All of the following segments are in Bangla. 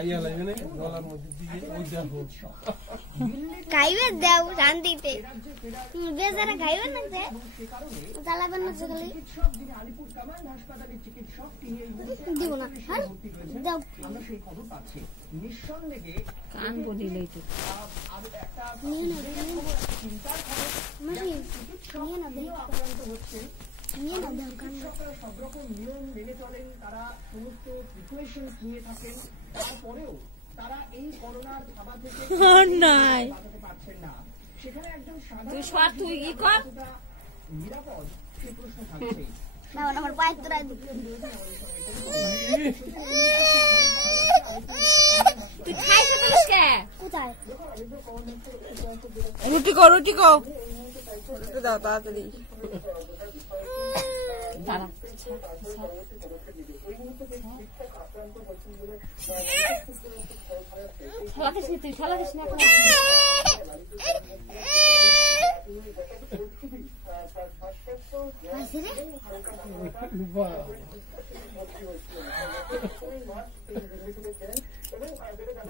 খাইয়া লাগবে না গলার মধ্যে দিয়ে ওই দেখো খাইবে দাও শান্তিতে বেজারা খাইবে না যে জ্বালাবেন না খালি দিব না দাও কান বলিলেই তো সবরকম নিয়ম মেনে চলেন, তারা সমস্ত প্রিপারেশনস নিয়ে থাকেন, তারপরেও তারা এই করোনার থাবা থেকে বাঁচাতে পারছেন না। সেখানে একজন সাধারণ নিরাপদ সেই প্রশ্ন থাকছে। আমার পায়ের তোরাই তুই খাইছিস কে কোথায় রুটি কর রুটি কর রুটি দাও তাড়াতাড়ি দাঁড়া ছলাকিস নি তুই ছলাকিস না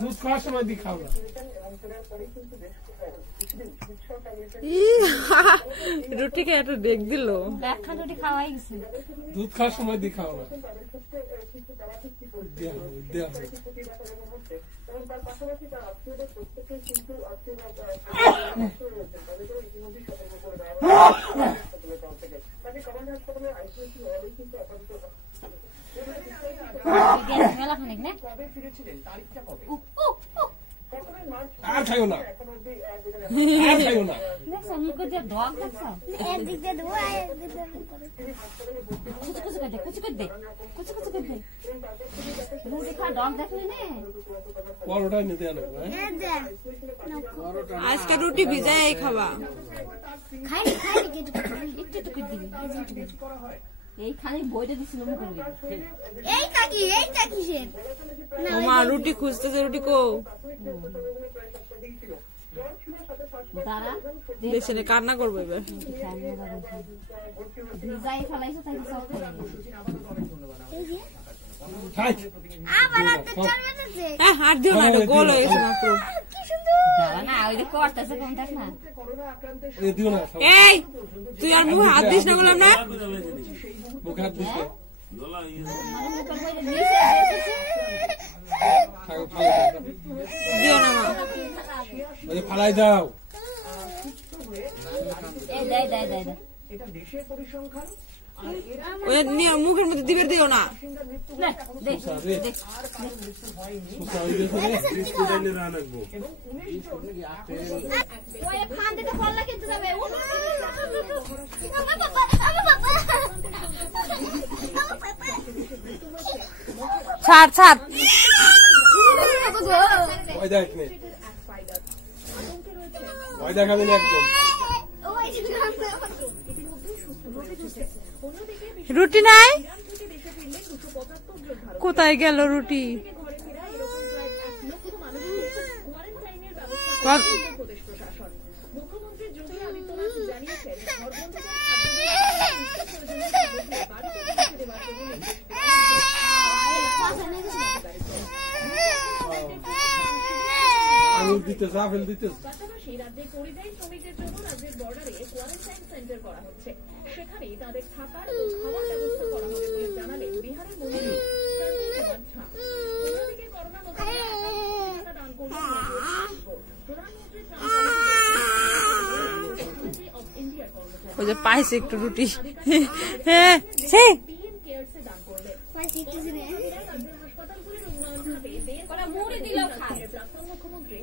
দুধ খাওয়ার সময় দিয়ে খাও না রুটি কে একটু দেখ দিল একটা রুটি খাওয়াই গেছে দুধ খাওয়ার সময় দিয়ে খাও না আর খাইও না আর খাইও না পরোটা নিতে আনো আজকে রুটি ভিজাই খাবা রুটি খুঁজতেছে রুটি কো কান্না করবো এবার আর দিও না গোল হয়ে গেছে এই তুই আর মুখ হাত দিস না বললাম না মুখে হাত দিস দিও না ফালাই দাও মুখের মধ্যে দিবে দিও না ছাড় ছাড় ভয় দেখাবি না একদম রুটি নাই কোথায় গেল রুটি দিতেছে আপেল দিতেছে পাশাপাশি রাজ্যের পরিযায়ী শ্রমিকদের জন্য রাজ্যের বর্ডারে কোয়ারেন্টাইন সেন্টার করা হচ্ছে। সেখানে তাদের থাকার ও খাওয়ার ব্যবস্থা করা হবে বলে জানালেন বিহারের মন্ত্রী অন্যদিকে করোনা মোকাবিলায় দান করলেন প্রধানমন্ত্রী অব ইন্ডিয়ার কর্মচারী পাইছে একটু রুটি পিএম কেয়ারসে দান করলেন। হাসপাতালগুলির উন্নয়ন খাতে প্রাক্তন মুখ্যমন্ত্রী